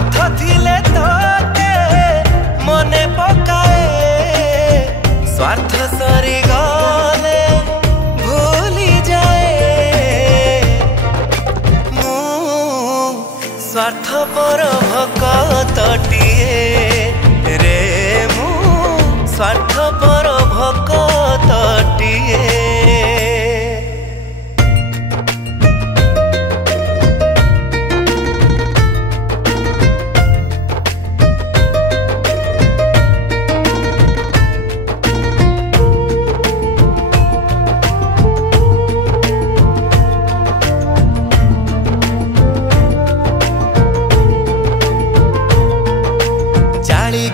स्वार्थ थिले तोते मने पकाए स्वार्थ सरी गले भूली जाए मु स्वार्थ पर भक्तटिए रे मु स्वार्थ पर भक्तटिए।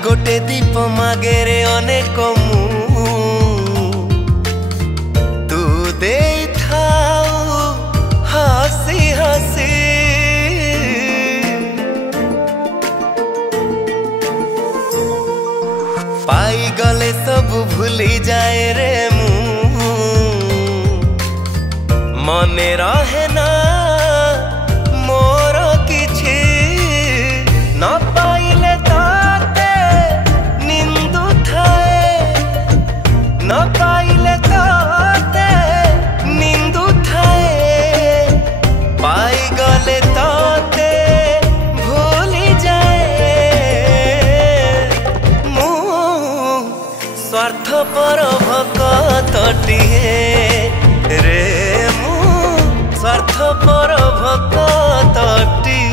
गोटे दीप मागेरे अनेक मु तू दे थाऊ हसी हसी पाई गले सब भूली जाए रे मु मने रहे ना मोर किछि न पाइले न पाइले तोते निंदु थाए पाई गले तोते भूली जाए मु स्वार्थ पर भक्तटिए रे मु स्वार्थ पर भक्तटिए।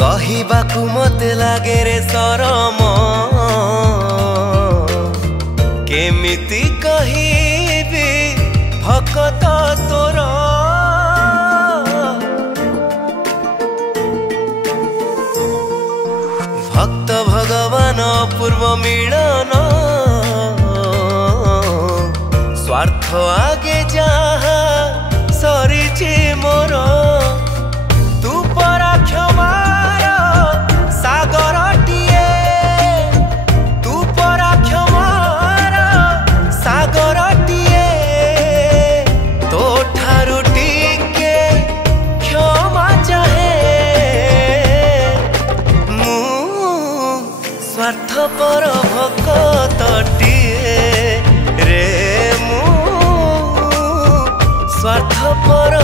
कहबाकू मते लागे रे शरम केमिति कहिबी भक्त तोर भक्त भगवान पूर्व मिलन स्वार्थ आगे जहा सरीची मोर तू परा क्षमा स्वार्थ पर भक्तटिए रे मु स्वार्थ पर